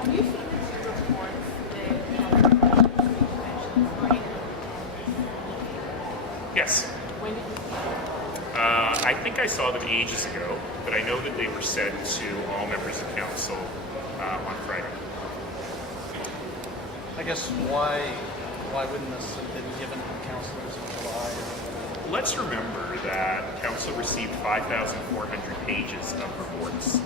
Have you seen the reports that Yes. when did you see them? I think I saw them ages ago, but I know that they were sent to all members of council on Friday. I guess why wouldn't this have been given to councillors in July? Let's remember that council received 5,400 pages of reports.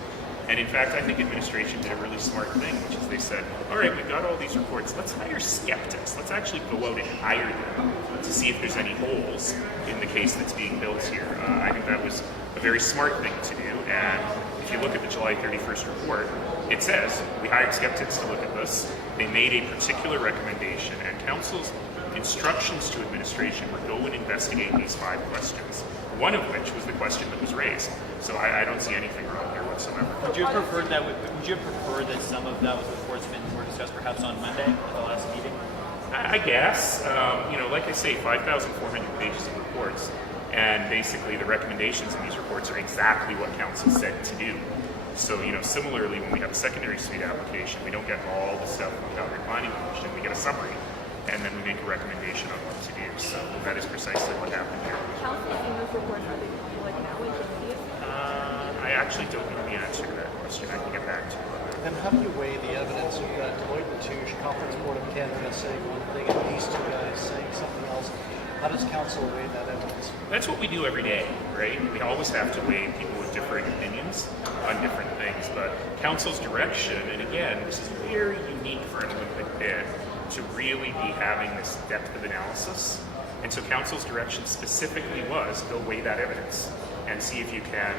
And in fact, I think administration did a really smart thing, which is they said, all right, we've got all these reports. Let's hire skeptics. Let's actually go out and hire them to see if there's any holes in the case that's being built here. I think that was a very smart thing to do. And if you look at the July 31st report, it says we hired skeptics to look at this. They made a particular recommendation, and council's instructions to administration were go and investigate these 5 questions, one of which was the question that was raised. So I don't see anything wrong here whatsoever. Would you have preferred that some of those reports were discussed perhaps on Monday at the last meeting? I guess. Like I say, 5,400 pages of reports, and basically the recommendations in these reports are exactly what council said to do. So, similarly, when we have a secondary suite application, we don't get all the stuff from the Calgary Planning Commission. We get a summary, and then we make a recommendation on what to do. So that is precisely what happened here. Council in those reports, are they public now? We can see it? I actually don't know the answer to that question. I can get back to you on that. And how do you weigh the evidence? You've got Deloitte and Touche, Conference Board of Canada saying one thing, and these two guys saying something else. How does council weigh that evidence? That's what we do every day, right? We always have to weigh people with differing opinions on different things. But council's direction, and again, this is very unique for an Olympic bid, to really be having this depth of analysis. And so council's direction specifically was go weigh that evidence and see if you can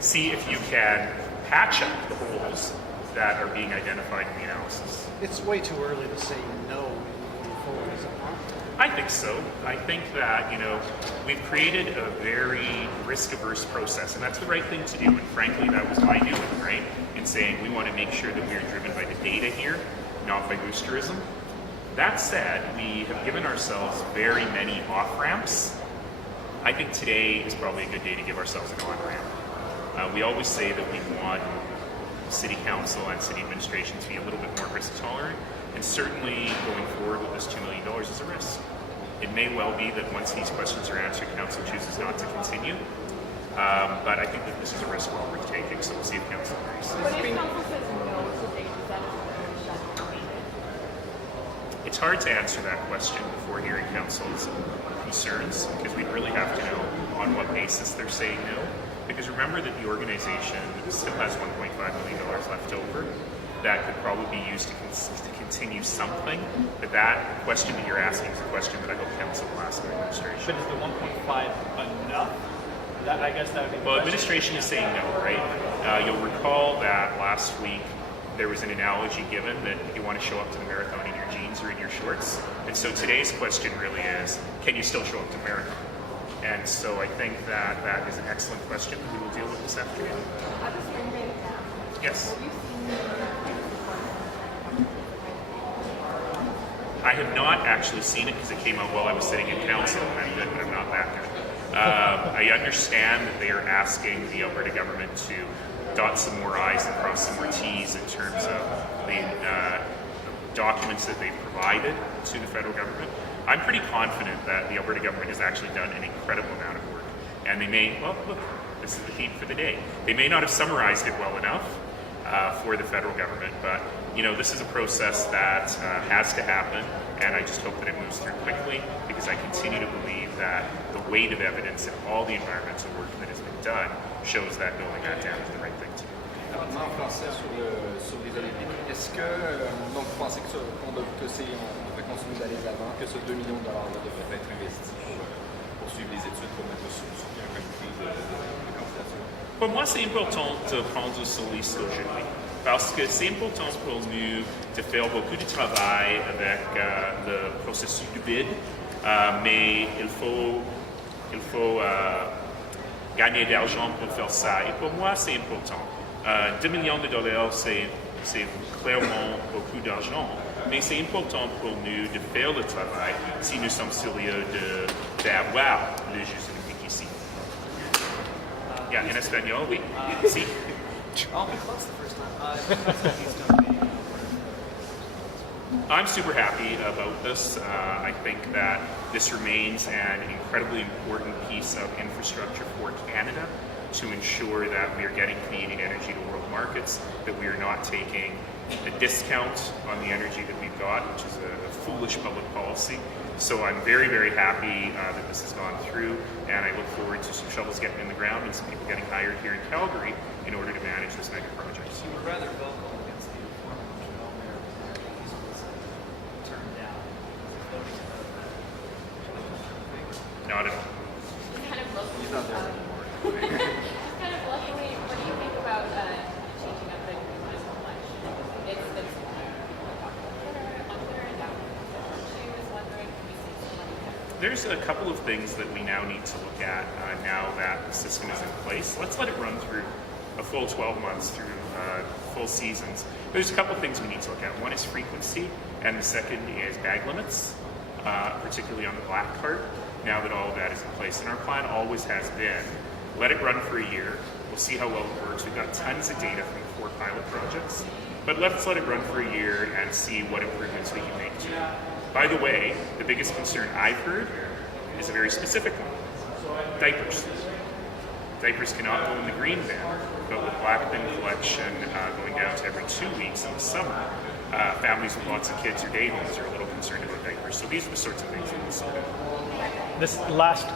see if you can patch up the holes that are being identified in the analysis. It's way too early to say no moving forward, is it not? I think so. I think that, we've created a very risk-averse process, and that's the right thing to do. And frankly, that was my doing, right? In saying we want to make sure that we are driven by the data here, not by boosterism. That said, we have given ourselves very many off-ramps. I think today is probably a good day to give ourselves an on-ramp. We always say that we want City Council and City Administration to be a little bit more risk-tolerant, and certainly going forward with this $2 million is a risk. It may well be that once these questions are answered, Council chooses not to continue, but I think that this is a risk well worth taking, so we'll see if Council agrees. But if council says no today, does that shut down? It's hard to answer that question before hearing Council's concerns, because we'd really have to know on what basis they're saying no. Because remember that the organization still has $1.5 million left over that could probably be used to continue something. But that question that you're asking is a question that I hope Council will ask the administration. But is the 1.5 enough? I guess that would be the Well, question. administration is saying no, right? You'll recall that last week there was an analogy given that you want to show up to the marathon in your jeans or in your shorts. And so today's question really is, can you still show up to the marathon? And so I think that that is an excellent question that we will deal with this afternoon. At the Springbank Dam, Yes. have you seen the I have not actually seen it because it came out while I was sitting in council, and I'm good, but I'm not that good. I understand that they are asking the Alberta government to dot some more I's and cross some more T's in terms of the documents that they've provided to the federal government. I'm pretty confident that the Alberta government has actually done an incredible amount of work. And they may, well, look, this is the theme for the day. They may not have summarized it well enough for the federal government, but this is a process that has to happen, and I just hope that it moves through quickly, because I continue to believe that the weight of evidence and all the environmental work that has been done shows that building that dam is the right thing to do. En français sur les Olympiques, est-ce que donc vous pensez que on devrait continuer d'aller de l'avant, que ce $2 millions là devrait être investi pour suivre les études, pour mettre sur un comité de candidature? Pour moi, c'est important de prendre ce risque aujourd'hui, parce que c'est important pour nous de faire beaucoup de travail avec le processus du bid, mais il faut gagner de l'argent pour faire ça. Et pour moi, c'est important. $2 millions, c'est clairement beaucoup d'argent, mais c'est important pour nous de faire le travail si nous sommes sérieux d'avoir les Jeux Olympiques ici. Yeah, en espagnol, oui. Sí. Oh, that's the first time. Keystone meeting. I'm super happy about this. I think that this remains an incredibly important piece of infrastructure for Canada to ensure that we are getting Canadian energy to world markets, that we are not taking a discount on the energy that we've got, which is a foolish public policy. So I'm very, very happy that this has gone through, and I look forward to some shovels getting in the ground and some people getting hired here in Calgary in order to manage this mega project. You were rather vocal against the former Montreal mayor. He's was turned down. Voting about that. Not at all. Kind of locally. He's not there anymore. Kind of locally, what do you think about changing up the municipal election? It's been on Twitter and down. She was wondering, can we see some money there? There's a couple of things that we now need to look at now that the system is in place. Let's let it run through a full 12 months through full seasons. There's a couple of things we need to look at. One is frequency, and the second is bag limits, particularly on the black cart, now that all of that is in place. And our plan always has been, let it run for a year. We'll see how well it works. We've got tons of data from the 4 pilot projects, but let's let it run for a year and see what improvements we can make to it. By the way, the biggest concern I've heard is a very specific one: diapers. Diapers cannot go in the green bin, but with black bin collection going down to every 2 weeks in the summer, families with lots of kids or day homes are a little concerned about diapers. So these are the sorts of things that we'll see. This last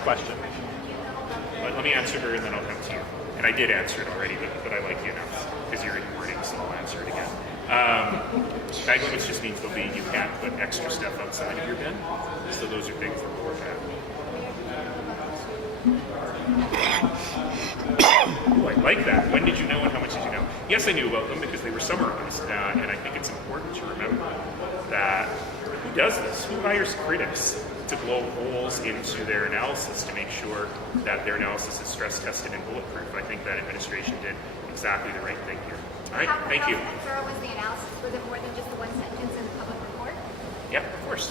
question. Let me answer her and then I'll come to you. And I did answer it already, but I like you enough because you're in wording, so I'll answer it again. Bag limits just means you can't put extra stuff outside of your bin. So those are things that we'll look at. Oh, I like that. When did you know and how much did you know? Yes, I knew about them because they were summarized. And I think it's important to remember that who does this? Who hires critics to blow holes into their analysis to make sure that their analysis is stress tested and bulletproof? I think that administration did exactly the right thing here. All right, thank you. How thorough was the analysis? Was it more than just the one sentence in the public report? Yeah, of course.